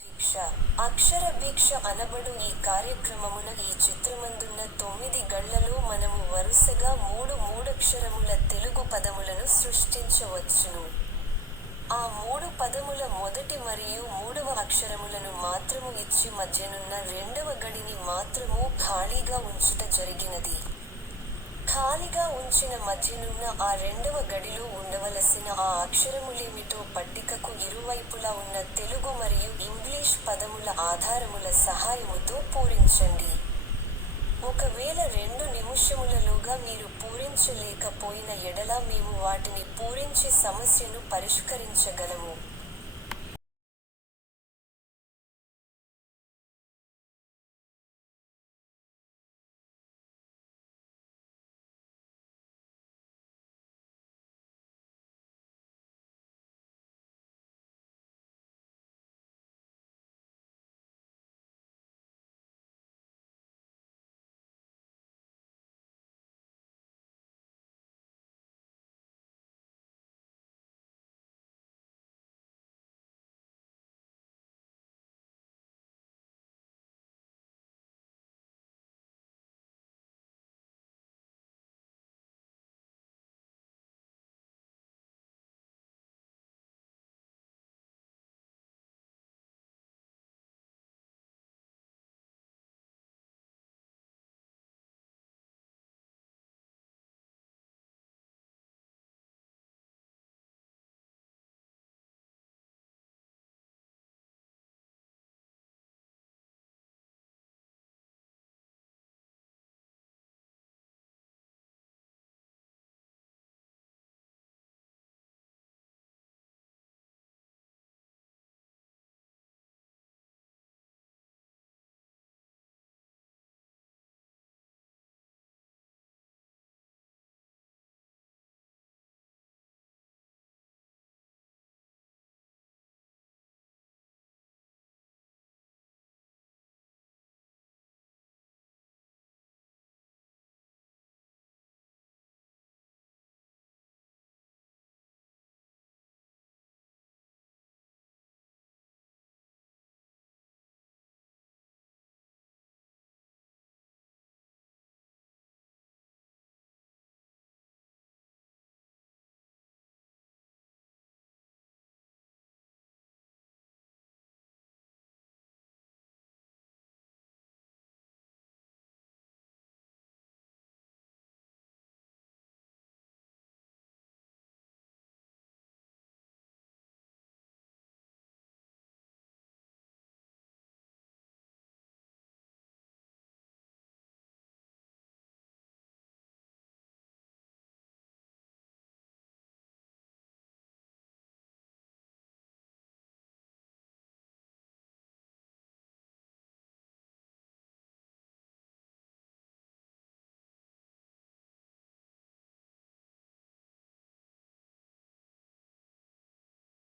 భిక్ష, అక్షర భిక్ష అనబడు ఈ కార్యక్రమమున ఈ చిత్రమందున్న 9 గళ్లలో మనము వరుసగా మూడక్షరముల తెలుగు పదములను సృష్టించవచ్చును. ఆ 3 పదముల మొదటి మరియు మూడవ అక్షరములను మాత్రము ఇచ్చి మధ్యనున్న రెండవ గడిని మాత్రము ఖాళీగా ఉంచుట జరిగినది. ఖాళీగా ఉంచిన మధ్యనున్న ఆ రెండవ గడిలో ఉండవలసిన ఆ అక్షరములేమిటో పట్టికకు ఇరువైపులా ఉన్న తెలుగు మరియు ఇంగ్లీష్ పదముల ఆధారముల సహాయముతో పూరించండి. ఒకవేళ 2 నిముషములలోగా మీరు పూరించలేకపోయిన ఎడల మేము వాటిని పూరించి సమస్యను పరిష్కరించగలము.